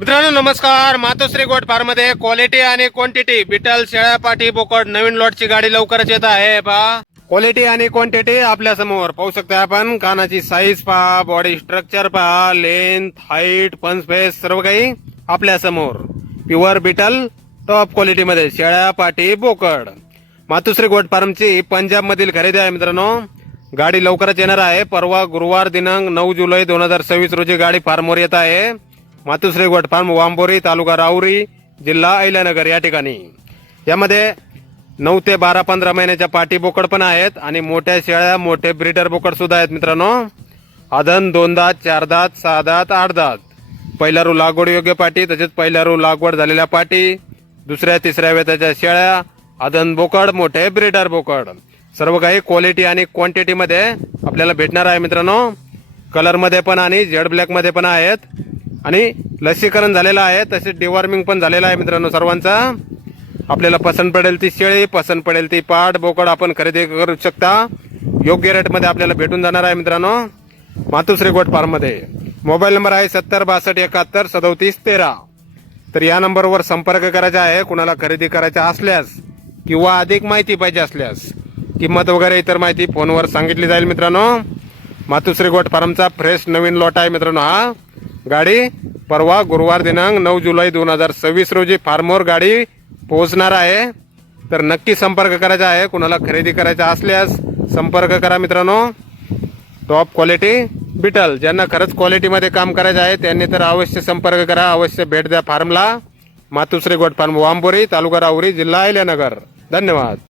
मित्रांनो नमस्कार. मातोश्री goat farm मध्ये क्वालिटी आणि क्वांटिटी बिटल शेळ्या पाठी बोकड नवीन लॉटची गाडी लवकरच येत आहे. पहा क्वालिटी आणि क्वांटिटी आपल्या समोर पाहू शकता आपण. कानाची साईज पहा, बॉडी स्ट्रक्चर पहा, लेंथ, हाईट, पंच फेस सर्व काही आपल्या समोर. प्युअर बिटल टॉप क्वालिटी मध्ये शेळ्या पाठी बोकड. मातोश्री गोट फार्मची पंजाब मधील खरेदी आहे मित्रांनो. गाडी लवकरच येणार आहे. परवा गुरुवार दिनांक 9 जुलै 2026 रोजी गाडी फार्मवर येत आहे. मातोश्री गोट फार्म, वांबोरी, तालुका राहुरी, जिल्हा अहिल्यानगर या ठिकाणी. यामध्ये 9 ते 12, 15 महिन्याच्या पाठी बोकड पण आहेत आणि मोठ्या शेळ्या, मोठे ब्रीडर बोकड सुद्धा आहेत मित्रांनो. आदन 2 दात, 4 दात, 6 दात, 8 दात. पहिला रू लागवड योग्य पाठी, तसेच पहिल्या रू लागवड झालेल्या पाठी, दुसऱ्या तिसऱ्या वेताच्या शेळ्या, आदन बोकड, मोठे ब्रीडर बोकड सर्व काही क्वालिटी आणि क्वांटिटी मध्ये आपल्याला भेटणार आहे मित्रांनो. कलर मध्ये पण आणि जेड ब्लॅक मध्ये पण आहेत आणि लसीकरण झालेलं आहे, तसेच डिवॉर्मिंग पण झालेलं आहे मित्रांनो सर्वांचा. आपल्याला पसंत पडेल ती शेळी, पसंत पडेल ती पाठ बोकड आपण खरेदी करू शकता. योग्य रेट मध्ये आपल्याला भेटून जाणार आहे मित्रांनो मातोश्री गोट फार्म मध्ये. मोबाईल नंबर आहे 70 62 71 37 13. तर या नंबरवर संपर्क करायचा आहे. कुणाला खरेदी करायचा असल्यास किंवा अधिक माहिती पाहिजे असल्यास, किंमत वगैरे इतर माहिती फोनवर सांगितली जाईल मित्रांनो. मातोश्री गोट फार्मचा फ्रेश नवीन लॉट आहे मित्रांनो. हा गाडी परवा गुरुवार दिनांक 9 जुलै 2026 रोजी फार्मवर गाडी पोहोचणार आहे. तर नक्की संपर्क करायचा आहे. कुणाला खरेदी करायचा असल्यास संपर्क करा मित्रांनो. टॉप क्वालिटी बिटल ज्यांना खरंच क्वालिटीमध्ये काम करायचं आहे त्यांनी तर अवश्य संपर्क करा, अवश्य भेट द्या फार्मला. मातोश्री गोट फार्म, वांबोरी, तालुका राहुरी, जिल्हा अहिल्यानगर. धन्यवाद.